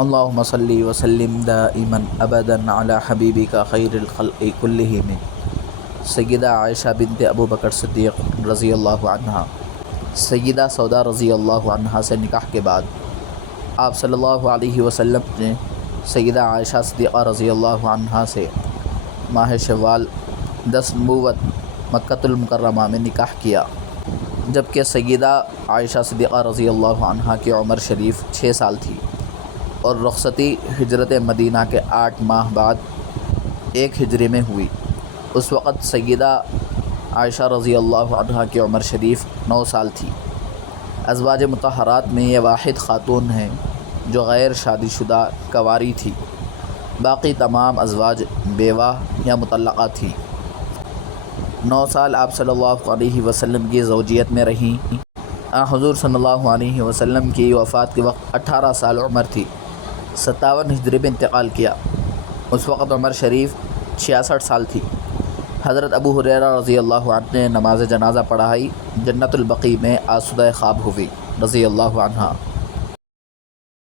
اللہم صلی وسلم دائما ابدا علی حبیبک خیر الخلق کلہم سیدہ عائشہ بنت ابو بکر صدیق رضی اللہ عنہ سیدہ سودا رضی اللہ عنہ سے نکاح کے بعد آپ صلی اللہ علیہ وسلم نے سیدہ عائشہ صدیقہ رضی اللہ عنہ سے ماہ شوال 10 نبوت مکۃ المکرمہ میں نکاح کیا، جبکہ سیدہ عائشہ صدیقہ رضی اللہ عنہ کی عمر شریف 6 سال تھی اور رخصتی ہجرت مدینہ کے 8 ماہ بعد 1 ہجری میں ہوئی۔ اس وقت سیدہ عائشہ رضی اللہ عنہ کی عمر شریف 9 سال تھی۔ ازواج مطہرات میں یہ واحد خاتون ہیں جو غیر شادی شدہ کنواری تھی، باقی تمام ازواج بیوہ یا مطلقہ تھیں۔ 9 سال آپ صلی اللہ علیہ وسلم کی زوجیت میں رہیں۔ حضور صلی اللہ علیہ وسلم کی وفات کے وقت 18 سال عمر تھی۔ 57 ہجری میں انتقال کیا، اس وقت عمر شریف 66 سال تھی۔ حضرت ابو ہریرہ رضی اللہ عنہ نے نماز جنازہ پڑھائی، جنت البقیع میں آسودہ خواب ہوئی رضی اللہ عنہ۔